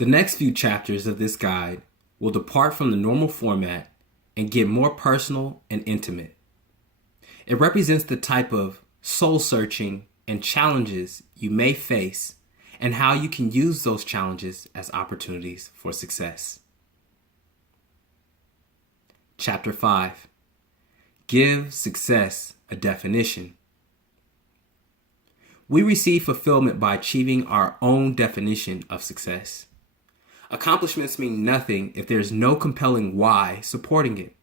The next few chapters of this guide will depart from the normal format and get more personal and intimate. It represents the type of soul-searching and challenges you may face and how you can use those challenges as opportunities for success. Chapter 5. Give success a definition. We receive fulfillment by achieving our own definition of success. Accomplishments mean nothing if there's no compelling why supporting it.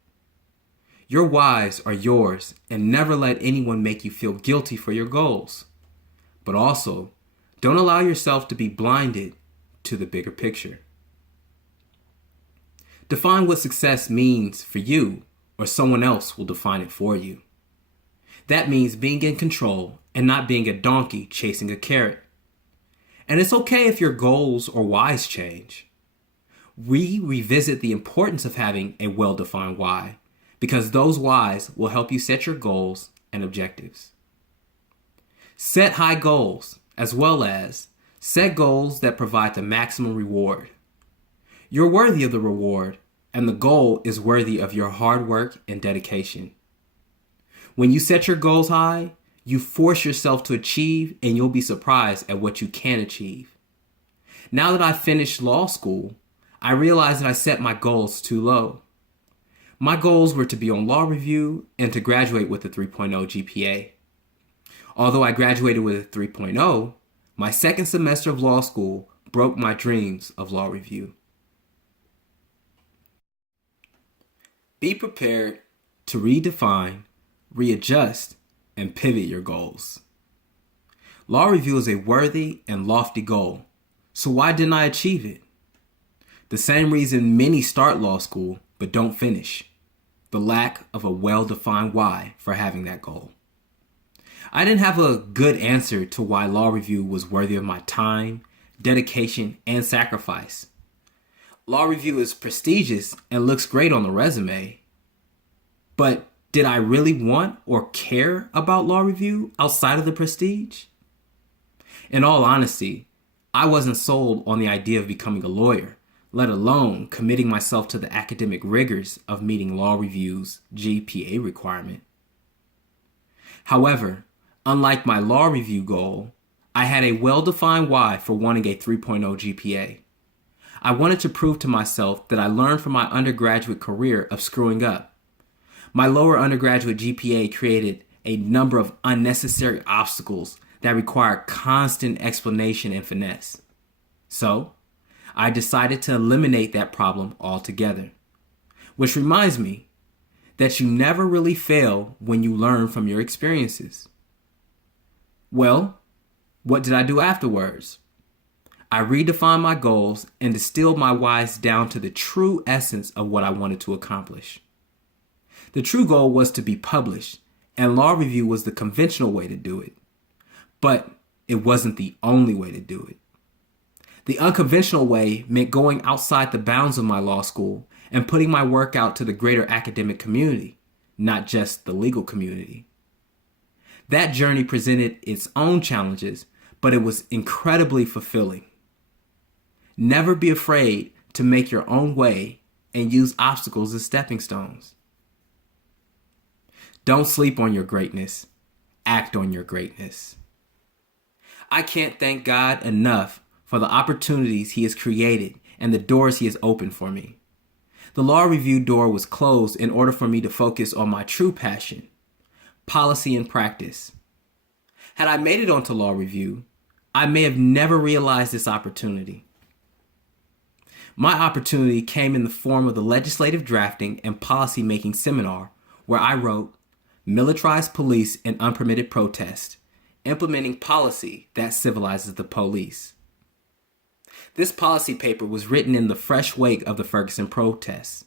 Your whys are yours, and never let anyone make you feel guilty for your goals. But also, don't allow yourself to be blinded to the bigger picture. Define what success means for you, or someone else will define it for you. That means being in control and not being a donkey chasing a carrot. And it's okay if your goals or whys change. We revisit the importance of having a well-defined why, because those whys will help you set your goals and objectives. Set high goals, as well as set goals that provide the maximum reward. You're worthy of the reward, and the goal is worthy of your hard work and dedication. When you set your goals high, you force yourself to achieve, and you'll be surprised at what you can achieve. Now that I finished law school, I realized that I set my goals too low. My goals were to be on law review and to graduate with a 3.0 GPA. Although I graduated with a 3.0, my second semester of law school broke my dreams of law review. Be prepared to redefine, readjust, and pivot your goals. Law review is a worthy and lofty goal, so why didn't I achieve it? The same reason many start law school but don't finish: the lack of a well-defined why for having that goal. I didn't have a good answer to why law review was worthy of my time, dedication, and sacrifice. Law review is prestigious and looks great on the resume, but did I really want or care about law review outside of the prestige? In all honesty, I wasn't sold on the idea of becoming a lawyer, let alone committing myself to the academic rigors of meeting law review's GPA requirement. However, unlike my law review goal, I had a well-defined why for wanting a 3.0 GPA. I wanted to prove to myself that I learned from my undergraduate career of screwing up. My lower undergraduate GPA created a number of unnecessary obstacles that required constant explanation and finesse. So, I decided to eliminate that problem altogether. Which reminds me that you never really fail when you learn from your experiences. Well, what did I do afterwards? I redefined my goals and distilled my whys down to the true essence of what I wanted to accomplish. The true goal was to be published, and law review was the conventional way to do it. But it wasn't the only way to do it. The unconventional way meant going outside the bounds of my law school and putting my work out to the greater academic community, not just the legal community. That journey presented its own challenges, but it was incredibly fulfilling. Never be afraid to make your own way and use obstacles as stepping stones. Don't sleep on your greatness. Act on your greatness. I can't thank God enough for the opportunities He has created and the doors He has opened for me. The law review door was closed in order for me to focus on my true passion, policy and practice. Had I made it onto law review, I may have never realized this opportunity. My opportunity came in the form of the legislative drafting and policy making seminar where I wrote Militarized Police and Unpermitted Protest, Implementing Policy that Civilizes the Police. This policy paper was written in the fresh wake of the Ferguson protests.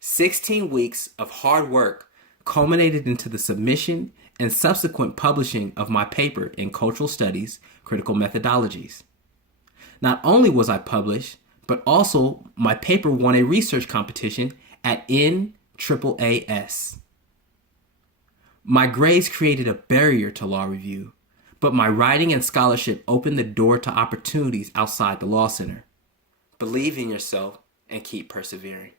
16 weeks of hard work culminated into the submission and subsequent publishing of my paper in Cultural Studies, Critical Methodologies. Not only was I published, but also my paper won a research competition at NAAAS. My grades created a barrier to law review, but my writing and scholarship opened the door to opportunities outside the law center. Believe in yourself and keep persevering.